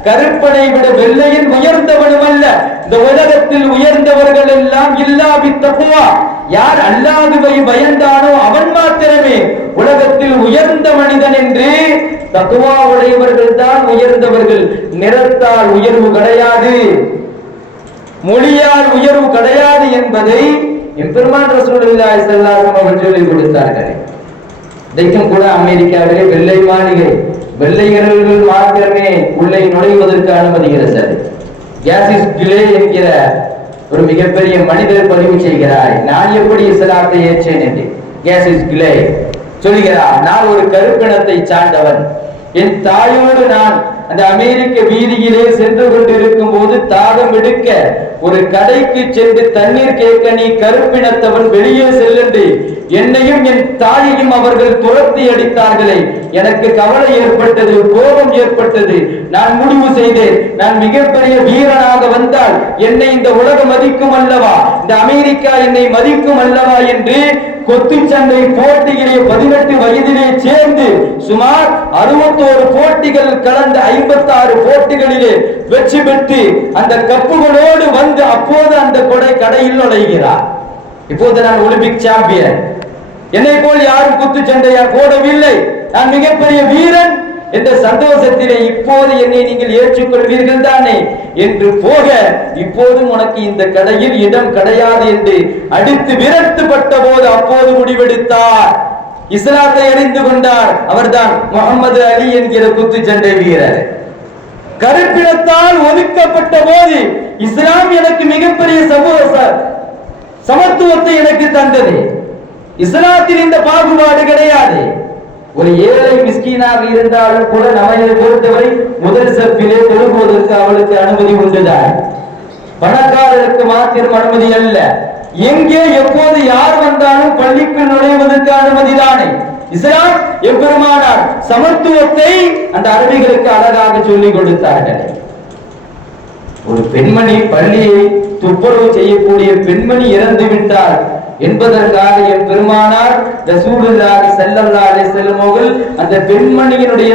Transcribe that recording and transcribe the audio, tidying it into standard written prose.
கருப்பனை விட வெள்ளையின் உயர்ந்தவனும் அல்ல. இந்த உலகத்தில் உயர்ந்தவர்கள் எல்லாம் இல்லாபி தக்வா, யார் அல்லாஹ்வை பயந்தானோ அவன் மாத்திரமே உலகத்தில் உயர்ந்த மனிதன் என்று. தக்வா உடையவர்கள் தான் உயர்ந்தவர்கள். நிறத்தால் உயர்வு கிடையாது, மொழியால் உயர்வு கிடையாது என்பதை எம்பெருமான் ரசூலுல்லாஹி ஸல்லல்லாஹு அலைஹி வஸல்லம் சொல்லிக் கொடுத்தார்கள். இன்றைக்கும் கூட அமெரிக்காவிலே வெள்ளை மாளிகை, வெள்ளையர்கள் மாத்திரமே உள்ளே நுழைவதற்கு அனுமதிக்கிறது. கேசிஸ் கிளே என்கிற ஒரு மிகப்பெரிய மனிதர் பதிவு செய்கிறார், நான் எப்படி இஸ்லாத்தை ஏற்றேன் என்று. கேசிஸ் கிளே சொல்கிறார், நான் ஒரு கருப்பினத்தை சார்ந்தவன். என் தாயோடு நான் அந்த அமெரிக்க வீதியிலே சென்று கொண்டிருக்கும் போது தாகம் எடுக்க ஒரு கடைக்கு சென்று தண்ணீர் கேட்க நீ கருப்பினத்தவன் வெளியே செல்லென்று என்னையும் என் தாயையும் அவர்கள் துரத்தி அடித்தார்களே. எனக்கு கவலை ஏற்பட்டது, கோபம் ஏற்பட்டது. நான் முடிவு செய்தேன், நான் மிகப்பெரிய வீரனாக வந்தால் என்னை இந்த உலகம் மதிக்கும் அல்லவா, இந்த அமெரிக்கா என்னை மதிக்கும் அல்லவா என்று கொத்துச்சண்டை போட்டியிலே 18 வயதிலே சேர்ந்து சுமார் 61 போட்டிகள் கலந்த 56 போட்டிகளிலே வெற்றி பெற்று அந்த கப்புகளோடு வந்து அப்போது அந்த கடையில் நுழைகிறார். இப்போது நான் ஒலிம்பிக் சாம்பியன், என்னை போல் யாரும் குத்துச்சண்டையா போடவில்லை, நான் மிகப்பெரிய வீரன் என்ற சந்தோஷத்திலே இப்போது என்னை நீங்கள் ஏற்றுக்கொள்வீர்கள் தானே என்று போக, இப்போதும் உனக்கு இந்த கடையில் இடம் கிடையாது என்று அடித்து விரட்டுப்பட்ட போது அப்போது முடிவெடுத்தார், இஸ்லாத்தை அறிந்து கொண்டார். அவர்தான் முகமது அலி என்கிற குத்துச்சண்டை வீரர். கருப்பினத்தால் ஒதுக்கப்பட்ட போது இஸ்லாம் எனக்கு மிகப்பெரிய சமத்துவத்தை எனக்கு தந்தது. இஸ்லாத்தில் இந்த பாகுபாடு கிடையாது. ஒரு ஏழை மிஸ்கீனாக இருந்தாலும் கூட நம்மை பொறுத்தவரை முதல் சப்பிலே தொழுவதற்கு அவளுக்கு அனுமதி உண்டுதான். பணக்காரருக்கு மாத்திரம் அனுமதி அல்ல, எங்கே எப்போது யார் வந்தாலும் பள்ளிக்கு நுழைவதற்கு அனுமதிதானே. இஸ்லாம் எம்பெருமானார் சமத்துவத்தை அந்த அரபிகளுக்கு அழகாக சொல்லிக் கொடுத்தார்கள். ஒரு பெண்மணி பள்ளியை துப்புரவு செய்யக்கூடிய பெண்மணி இறந்து விட்டார் என்பதற்காக என் பெருமானார் ரசூலுல்லாஹி ஸல்லல்லாஹு அலைஹி வஸல்லம் அவர்கள் அந்த பெண்மணியினுடைய